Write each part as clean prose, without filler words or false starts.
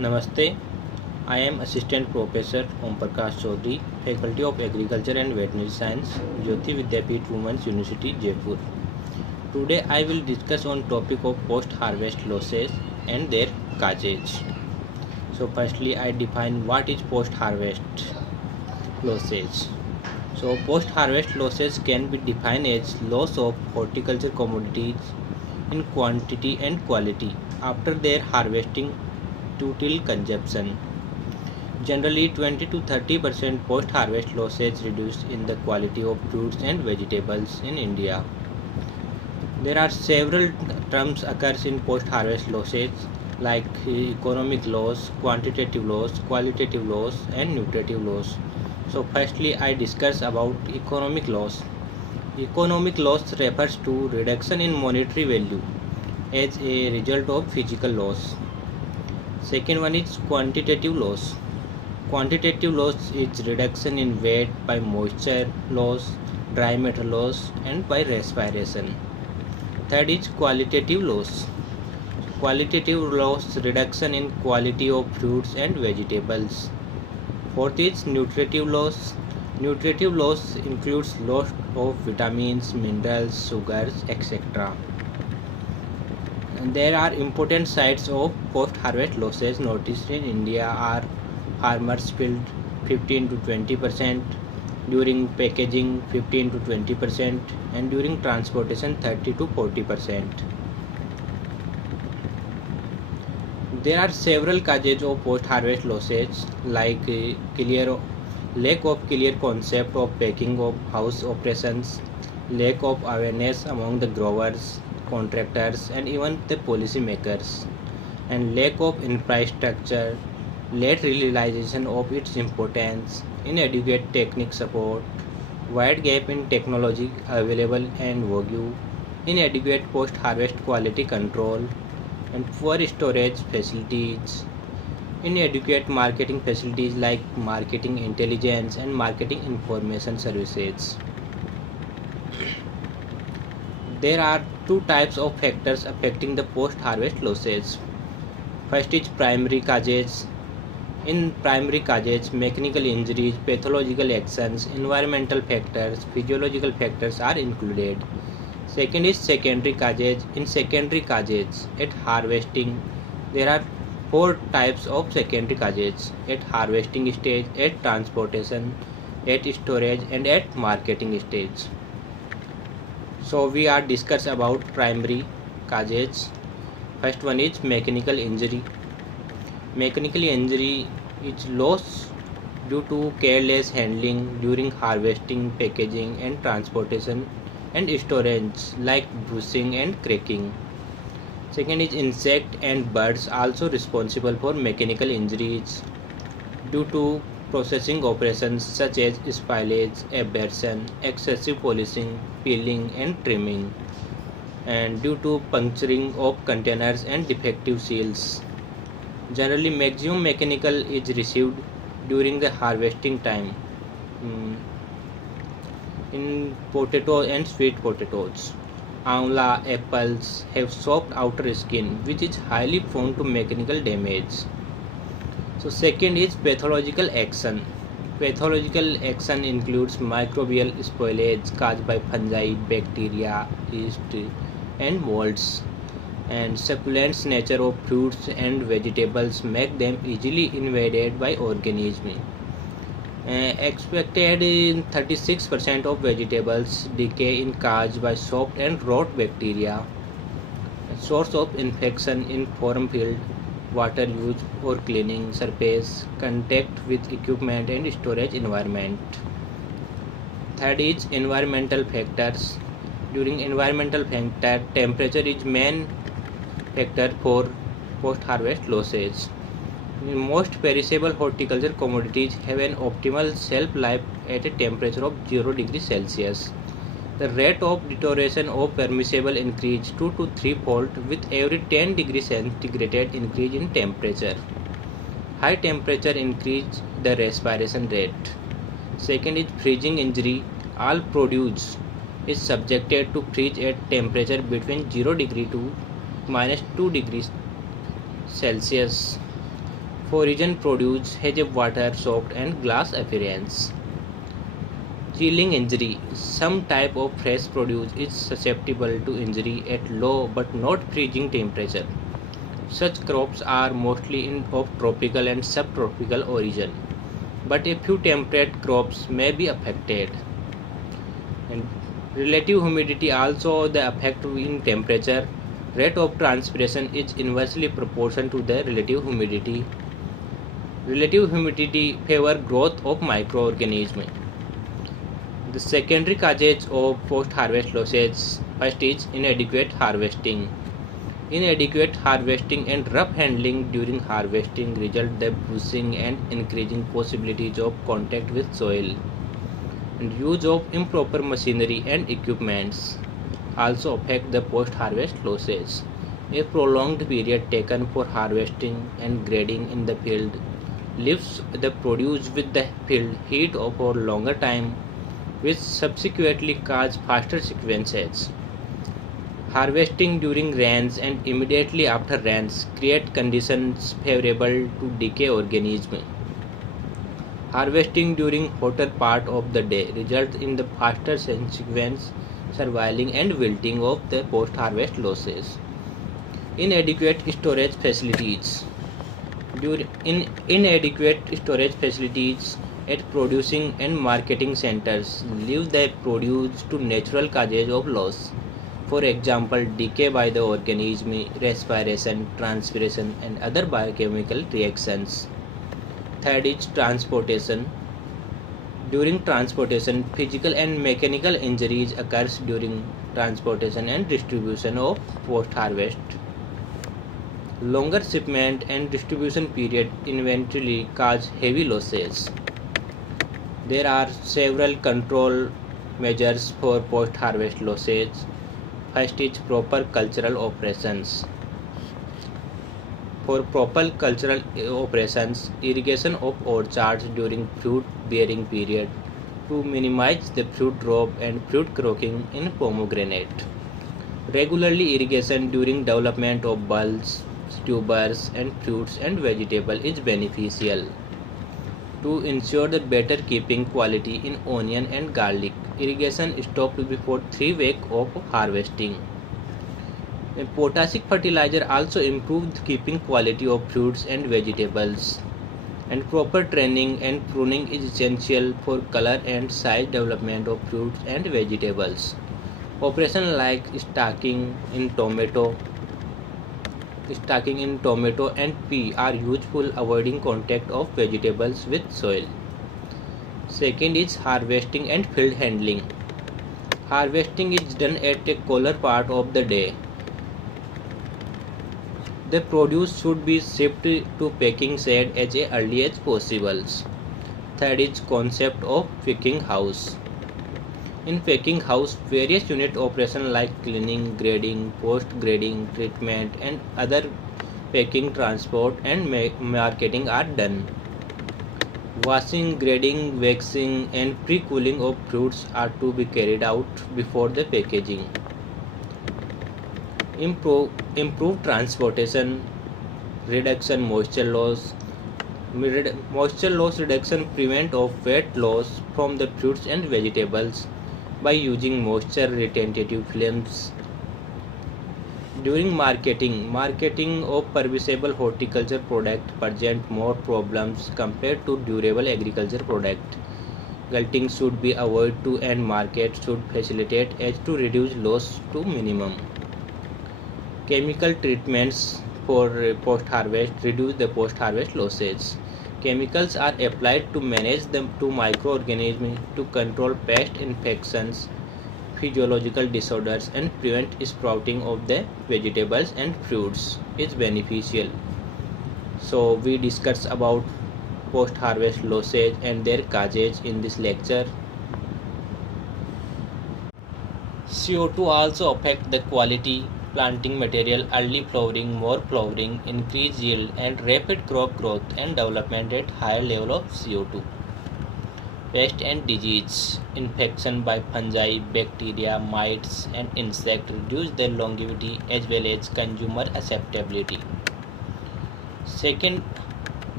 Namaste. I am Assistant Professor Om Prakash Chaudhary, Faculty of Agriculture and Veterinary Science, Jyoti Vidyapeeth Women's University, Jaipur. Today I will discuss on topic of post-harvest losses and their causes. So firstly I define what is post-harvest losses. So post-harvest losses can be defined as loss of horticulture commodities in quantity and quality after their harvesting to till consumption. Generally, 20 to 30% post-harvest losses reduced in the quality of fruits and vegetables in India. There are several terms occurs in post-harvest losses like economic loss, quantitative loss, qualitative loss, and nutritive loss. So, firstly, I discuss about economic loss. Economic loss refers to reduction in monetary value as a result of physical loss. Second one is quantitative loss. Quantitative loss is reduction in weight by moisture loss, dry matter loss, and by respiration. Third is qualitative loss. Qualitative loss reduction in quality of fruits and vegetables. Fourth is nutritive loss. Nutritive loss includes loss of vitamins, minerals, sugars, etc. And there are important sites of post-harvest losses noticed in India are farmers spilled 15 to 20%, during packaging 15 to 20%, and during transportation 30 to 40%. There are several causes of post-harvest losses like lack of clear concept of packing of house operations, lack of awareness among the growers, contractors, and even the policy makers, and lack of infrastructure, late realization of its importance, inadequate technique support, wide gap in technology available and value, inadequate post-harvest quality control, and poor storage facilities, inadequate marketing facilities like marketing intelligence and marketing information services. There are two types of factors affecting the post-harvest losses. First is primary causes. In primary causes, mechanical injuries, pathological actions, environmental factors, physiological factors are included. Second is secondary causes. In secondary causes, at harvesting, there are four types of secondary causes: at harvesting stage, at transportation, at storage, and at marketing stage. So we are discuss about primary causes. First one is mechanical injury. Mechanical injury is loss due to careless handling during harvesting, packaging, and transportation and storage like bruising and cracking. Second is insect and birds also responsible for mechanical injuries due to processing operations such as spillage, abrasion, excessive polishing, peeling, and trimming, and due to puncturing of containers and defective seals. Generally, maximum mechanical is received during the harvesting time. In potato and sweet potatoes, amla apples have soft outer skin which is highly prone to mechanical damage. So second is pathological action. Pathological action includes microbial spoilage caused by fungi, bacteria, yeast, and molds, and succulent nature of fruits and vegetables make them easily invaded by organisms. Expected in 36% of vegetables decay in caused by soft and rot bacteria. Source of infection in farm field, water use or cleaning surface, contact with equipment and storage environment. Third is environmental factors. During environmental factor, temperature is main factor for post-harvest losses. Most perishable horticulture commodities have an optimal shelf life at a temperature of 0 degrees Celsius. The rate of deterioration of permissible increase 2 to 3 fold with every 10 degrees centigrade increase in temperature. High temperature increase the respiration rate. Second is freezing injury. All produce is subjected to freeze at temperature between 0 degree to -2 degrees Celsius. Foreign produce has a water, soft and glass appearance. Chilling injury. Some type of fresh produce is susceptible to injury at low but not freezing temperature. Such crops are mostly of tropical and subtropical origin, but a few temperate crops may be affected. And relative humidity also the effect in temperature. Rate of transpiration is inversely proportional to the relative humidity. Relative humidity favor growth of microorganisms. The secondary causes of post-harvest losses. First is inadequate harvesting. Inadequate harvesting and rough handling during harvesting result the bruising and increasing possibilities of contact with soil. And use of improper machinery and equipments also affect the post-harvest losses. A prolonged period taken for harvesting and grading in the field leaves the produce with the field heat for longer time, which subsequently cause faster sequences. Harvesting during rains and immediately after rains create conditions favorable to decay organisms. Harvesting during hotter part of the day results in the faster sequence surviving and wilting of the post-harvest losses. Inadequate storage facilities. Inadequate storage facilities at producing and marketing centers leave the produce to natural causes of loss. For example, decay by the organism, respiration, transpiration, and other biochemical reactions. Third is transportation. During transportation, physical and mechanical injuries occurs during transportation and distribution of post-harvest. Longer shipment and distribution period eventually cause heavy losses. There are several control measures for post-harvest losses. First is proper cultural operations. For proper cultural operations, irrigation of orchards during fruit bearing period to minimize the fruit drop and fruit croaking in pomegranate. Regularly irrigation during development of bulbs, tubers and fruits and vegetables is beneficial. To ensure the better keeping quality in onion and garlic, irrigation stopped before 3 weeks of harvesting. A potassic fertilizer also improved keeping quality of fruits and vegetables. And proper training and pruning is essential for color and size development of fruits and vegetables. Operations like stacking in tomato and pea are useful avoiding contact of vegetables with soil. Second is harvesting and field handling. Harvesting is done at a cooler part of the day. The produce should be shipped to packing shed as early as possible. Third is concept of packing house. In packing house, various unit operations like cleaning, grading, post-grading, treatment and other packing, transport and marketing are done. Washing, grading, waxing and pre-cooling of fruits are to be carried out before the packaging. Improve transportation, reduction moisture loss. Moisture loss reduction prevent of wet loss from the fruits and vegetables by using moisture retentive films. During marketing of perishable horticulture product present more problems compared to durable agriculture product. Gulting should be avoided to and market should facilitate as to reduce loss to minimum. Chemical treatments for post-harvest reduce the post-harvest losses. Chemicals are applied to manage the microorganisms to control pest infections, physiological disorders and prevent sprouting of the vegetables and fruits is beneficial. So we discussed about post-harvest losses and their causes in this lecture. CO2 also affect the quality planting material, early flowering, more flowering, increased yield and rapid crop growth and development at higher level of CO2. Pest and disease. Infection by fungi, bacteria, mites and insects reduce their longevity as well as consumer acceptability. Second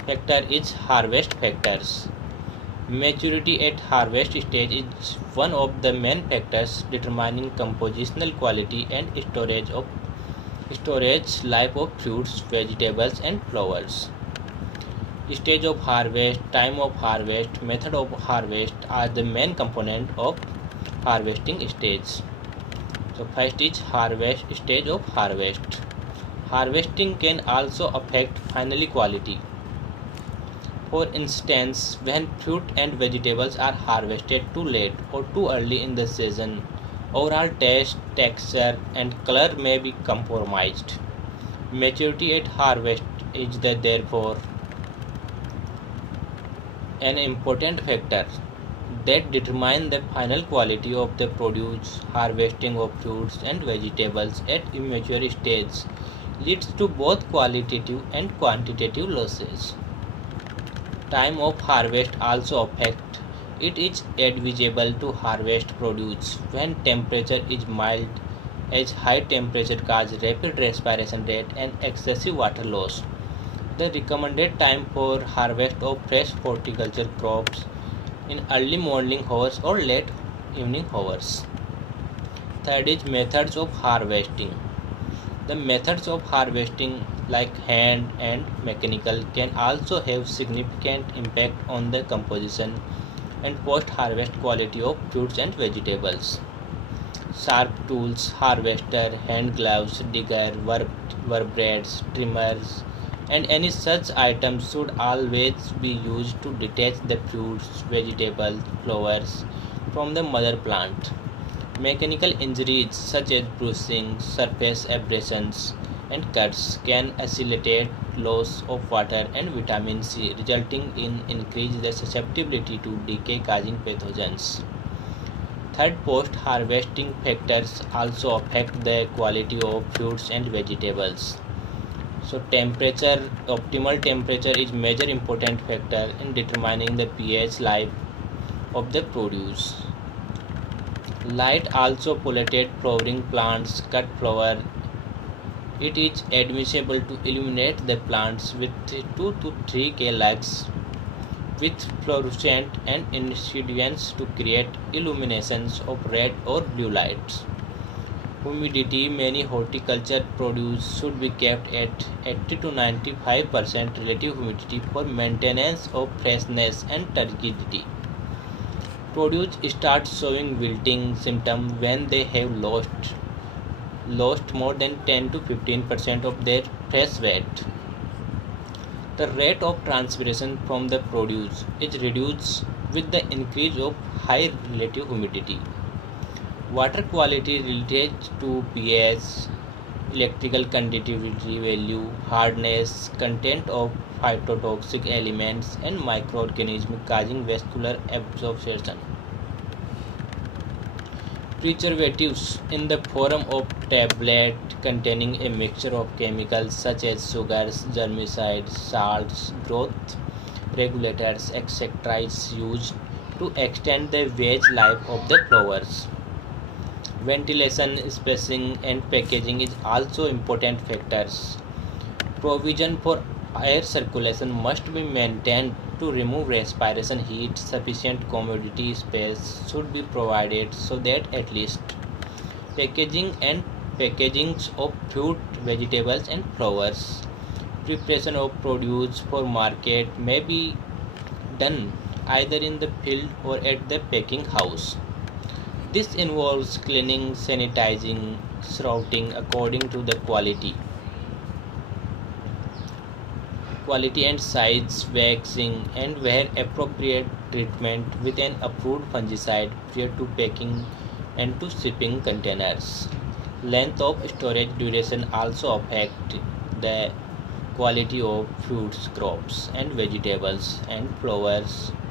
factor is harvest factors. Maturity at harvest stage is one of the main factors determining compositional quality and storage life of fruits, vegetables and flowers. Stage of harvest, time of harvest, method of harvest are the main component of harvesting stage. So first is harvest stage of harvest. Harvesting can also affect final quality. For instance, when fruit and vegetables are harvested too late or too early in the season, overall taste, texture and color may be compromised. Maturity at harvest is therefore an important factor that determines the final quality of the produce. Harvesting of fruits and vegetables at immature stage leads to both qualitative and quantitative losses. Time of harvest also affects. It is advisable to harvest produce when temperature is mild, as high temperature cause rapid respiration rate and excessive water loss. The recommended time for harvest of fresh horticulture crops in early morning hours or late evening hours. Third is methods of harvesting. The methods of harvesting like hand and mechanical can also have significant impact on the composition and post-harvest quality of fruits and vegetables. Sharp tools, harvester, hand gloves, digger, work blades, trimmers, and any such items should always be used to detach the fruits, vegetables, flowers from the mother plant. Mechanical injuries such as bruising, surface abrasions, and cuts can facilitate loss of water and vitamin C, resulting in increased susceptibility to decay causing pathogens. Third, post-harvesting factors also affect the quality of fruits and vegetables. So optimal temperature is major important factor in determining the pH life of the produce. Light also polluted flowering plants cut flower. It is advisable to illuminate the plants with 2 to 3 K lights with fluorescent and incidents to create illuminations of red or blue lights. Humidity. Many horticulture produce should be kept at 80 to 95% relative humidity for maintenance of freshness and turgidity. Produce start showing wilting symptoms when they have lost more than 10 to 15% of their fresh weight. The rate of transpiration from the produce is reduced with the increase of high relative humidity. Water quality related to pH, electrical conductivity value, hardness, content of phytotoxic elements, and microorganisms causing vascular absorption. Preservatives in the form of tablet containing a mixture of chemicals such as sugars, germicides, salts, growth regulators, etc. is used to extend the veg life of the flowers. Ventilation, spacing and packaging is also important factors. Provision for air circulation must be maintained to remove respiration heat. Sufficient commodity space should be provided so that at least packagings of fruit, vegetables and flowers. Preparation of produce for market may be done either in the field or at the packing house. This involves cleaning, sanitizing, sorting according to the quality and size, waxing, and where appropriate treatment with an approved fungicide prior to packing and to shipping containers. Length of storage duration also affect the quality of fruits, crops, and vegetables and flowers